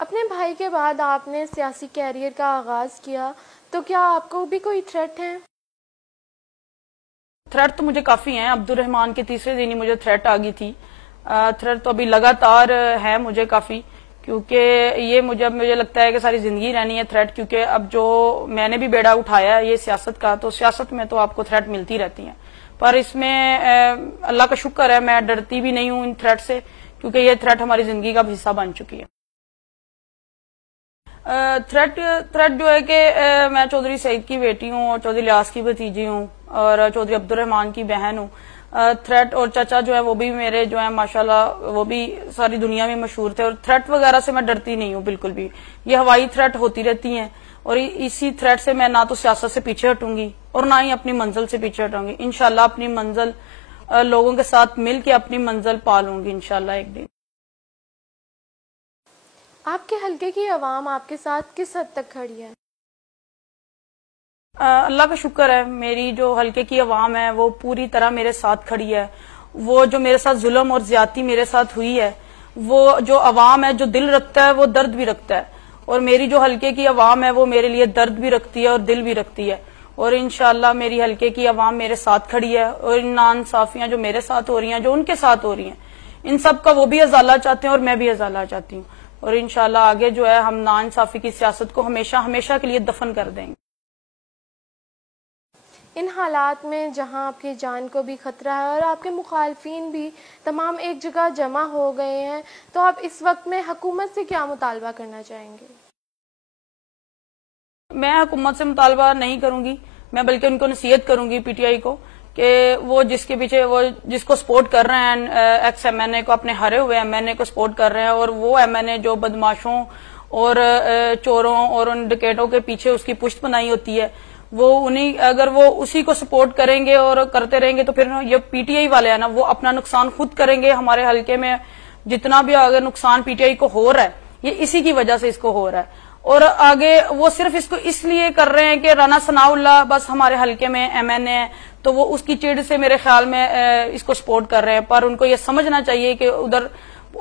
اپنے بھائی کے بعد آپ نے سیاسی کیریئر کا آغاز کیا، تو کیا آپ کو بھی کوئی تھریٹ ہے؟ تھریٹ تو مجھے کافی ہیں. عبد الرحمان کے تیسرے دن ہی مجھے تھریٹ آ گئی تھی. تھریٹ تو ابھی لگاتار ہے مجھے کافی، کیونکہ یہ مجھے لگتا ہے کہ ساری زندگی رہنی ہے تھریٹ، کیونکہ اب جو میں نے بھی بیڑا اٹھایا ہے یہ سیاست کا، تو سیاست میں تو آپ کو تھریٹ ملتی رہتی ہیں. پر اس میں اللہ کا شکر ہے میں ڈرتی بھی نہیں ہوں ان تھریٹ سے، کیونکہ یہ تھریٹ ہماری زندگی کا حصہ بن چکی ہے. تھریٹ جو ہے کہ میں چودھری سعید کی بیٹی ہوں اور چودھری الیاس کی بھتیجی ہوں اور چودھری عبد الرحمان کی بہن ہوں. تھریٹ اور چچا جو ہے وہ بھی میرے جو ہیں ماشاءاللہ وہ بھی ساری دنیا میں مشہور تھے، اور تھریٹ وغیرہ سے میں ڈرتی نہیں ہوں بالکل بھی. یہ ہوائی تھریٹ ہوتی رہتی ہیں، اور اسی تھریٹ سے میں نہ تو سیاست سے پیچھے ہٹوں گی اور نہ ہی اپنی منزل سے پیچھے ہٹوں گی. انشاءاللہ اپنی منزل لوگوں کے ساتھ مل کے اپنی منزل پالوں گی انشاءاللہ ایک دن. آپ کے حلقے کی عوام آپ کے ساتھ کس حد تک کھڑی ہے؟ اللہ کا شکر ہے، میری جو حلقے کی عوام ہے وہ پوری طرح میرے ساتھ کھڑی ہے. وہ جو میرے ساتھ ظلم اور زیادتی میرے ساتھ ہوئی ہے، وہ جو عوام ہے جو دل رکھتا ہے وہ درد بھی رکھتا ہے، اور میری جو حلقے کی عوام ہے وہ میرے لیے درد بھی رکھتی ہے اور دل بھی رکھتی ہے. اور انشاءاللہ میری حلقے کی عوام میرے ساتھ کھڑی ہے، اور ان ناانصافیاں جو میرے ساتھ ہو رہی ہیں، جو ان کے ساتھ ہو رہی ہیں، ان سب کا وہ بھی ازالہ چاہتے ہیں اور میں بھی ازالہ چاہتی ہوں. اور انشاءاللہ آگے جو ہے ہم ناانصافی کی سیاست کو ہمیشہ ہمیشہ کے لیے دفن کر دیں گے. ان حالات میں جہاں آپ کی جان کو بھی خطرہ ہے اور آپ کے مخالفین بھی تمام ایک جگہ جمع ہو گئے ہیں، تو آپ اس وقت میں حکومت سے کیا مطالبہ کرنا چاہیں گے؟ میں حکومت سے مطالبہ نہیں کروں گی، میں بلکہ ان کو نصیحت کروں گی، پی ٹی آئی کو، کہ وہ جس کے پیچھے وہ جس کو سپورٹ کر رہے ہیں، ایکس ایم این اے کو، اپنے ہرے ہوئے ایم این اے کو سپورٹ کر رہے ہیں، اور وہ ایم این اے جو بدماشوں اور چوروں اور ان ڈکیٹوں کے پیچھے اس کی پشت بنائی ہوتی ہے، وہ انہیں اگر وہ اسی کو سپورٹ کریں گے اور کرتے رہیں گے تو پھر یہ پی ٹی آئی والے ہیں نا، وہ اپنا نقصان خود کریں گے. ہمارے حلقے میں جتنا بھی اگر نقصان پی ٹی آئی کو ہو رہا ہے یہ اسی کی وجہ سے اس کو ہو رہا ہے، اور آگے وہ صرف اس کو اس لیے کر رہے ہیں کہ رانا ثناء اللہ بس ہمارے حلقے میں ایم این اے ہے تو وہ اس کی چڑ سے میرے خیال میں اس کو سپورٹ کر رہے ہیں. پر ان کو یہ سمجھنا چاہیے کہ ادھر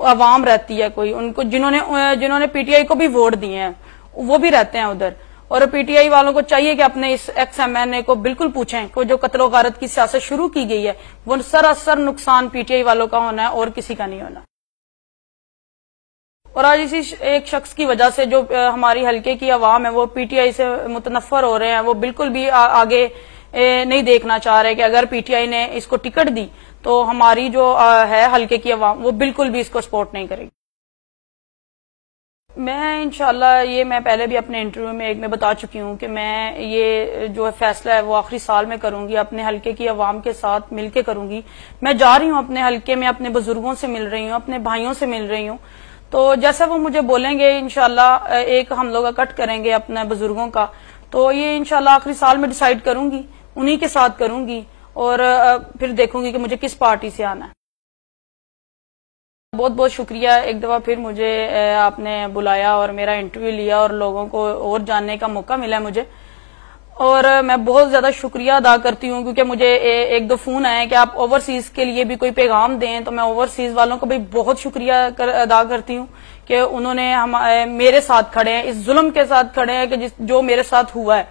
عوام رہتی ہے، کوئی ان کو جنہوں نے پی ٹی آئی کو بھی ووٹ دیے ہیں وہ بھی رہتے ہیں ادھر، اور پی ٹی آئی والوں کو چاہیے کہ اپنے اس ایکس ایم این اے کو بالکل پوچھیں کہ جو قتل و غارت کی سیاست شروع کی گئی ہے وہ سراسر نقصان پی ٹی آئی والوں کا ہونا ہے اور کسی کا نہیں ہونا. اور آج اسی ایک شخص کی وجہ سے جو ہماری حلقے کی عوام ہے وہ پی ٹی آئی سے متنفر ہو رہے ہیں، وہ بالکل بھی آگے نہیں دیکھنا چاہ رہے کہ اگر پی ٹی آئی نے اس کو ٹکٹ دی تو ہماری جو ہے حلقے کی عوام وہ بالکل بھی اس کو سپورٹ نہیں کرے گی. میں انشاءاللہ یہ میں پہلے بھی اپنے انٹرویو میں ایک میں بتا چکی ہوں کہ میں یہ جو فیصلہ ہے وہ آخری سال میں کروں گی، اپنے حلقے کی عوام کے ساتھ مل کے کروں گی. میں جا رہی ہوں اپنے حلقے میں، اپنے بزرگوں سے مل رہی ہوں، اپنے بھائیوں سے مل رہی ہوں، تو جیسا وہ مجھے بولیں گے انشاءاللہ ایک ہم لوگ اکٹ کریں گے اپنے بزرگوں کا. تو یہ انشاءاللہ آخری سال میں ڈیسائیڈ کروں گی، انہی کے ساتھ کروں گی، اور پھر دیکھوں گی کہ مجھے کس پارٹی سے آنا ہے. بہت بہت شکریہ ایک دفعہ پھر مجھے آپ نے بلایا اور میرا انٹرویو لیا اور لوگوں کو اور جاننے کا موقع ملا مجھے، اور میں بہت زیادہ شکریہ ادا کرتی ہوں کیونکہ مجھے ایک دو فون آئے کہ آپ اوورسیز کے لیے بھی کوئی پیغام دیں، تو میں اوورسیز والوں کو بھی بہت شکریہ ادا کرتی ہوں کہ انہوں نے میرے ساتھ کھڑے ہیں، اس ظلم کے ساتھ کھڑے ہیں کہ جو میرے ساتھ ہوا ہے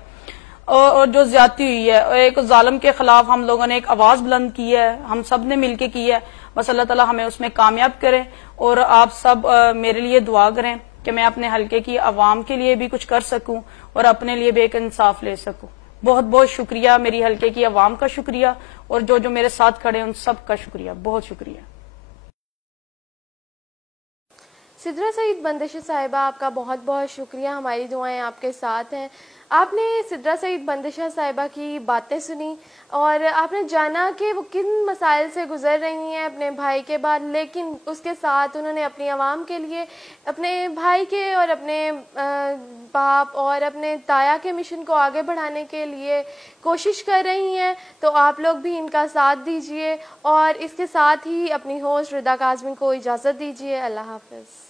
اور جو زیادتی ہوئی ہے، ایک ظالم کے خلاف ہم لوگوں نے ایک آواز بلند کی ہے، ہم سب نے مل کے کی ہے. بس اللہ تعالیٰ ہمیں اس میں کامیاب کرے، اور آپ سب میرے لیے دعا کریں کہ میں اپنے حلقے کی عوام کے لیے بھی کچھ کر سکوں اور اپنے لیے بھی ایک انصاف لے سکوں. بہت بہت شکریہ، میری حلقے کی عوام کا شکریہ، اور جو میرے ساتھ کھڑے ان سب کا شکریہ، بہت شکریہ. سدرا سعید بندشی صاحبہ آپ کا بہت بہت شکریہ، ہماری دعائیں آپ کے ساتھ ہیں. آپ نے سدرا سعید بندشا صاحبہ کی باتیں سنی اور آپ نے جانا کہ وہ کن مسائل سے گزر رہی ہیں اپنے بھائی کے بعد، لیکن اس کے ساتھ انہوں نے اپنی عوام کے لیے، اپنے بھائی کے اور اپنے باپ اور اپنے تایا کے مشن کو آگے بڑھانے کے لیے کوشش کر رہی ہیں. تو آپ لوگ بھی ان کا ساتھ دیجئے، اور اس کے ساتھ ہی اپنی ہوسٹ ردا کاظمی کو اجازت دیجئے. اللہ حافظ.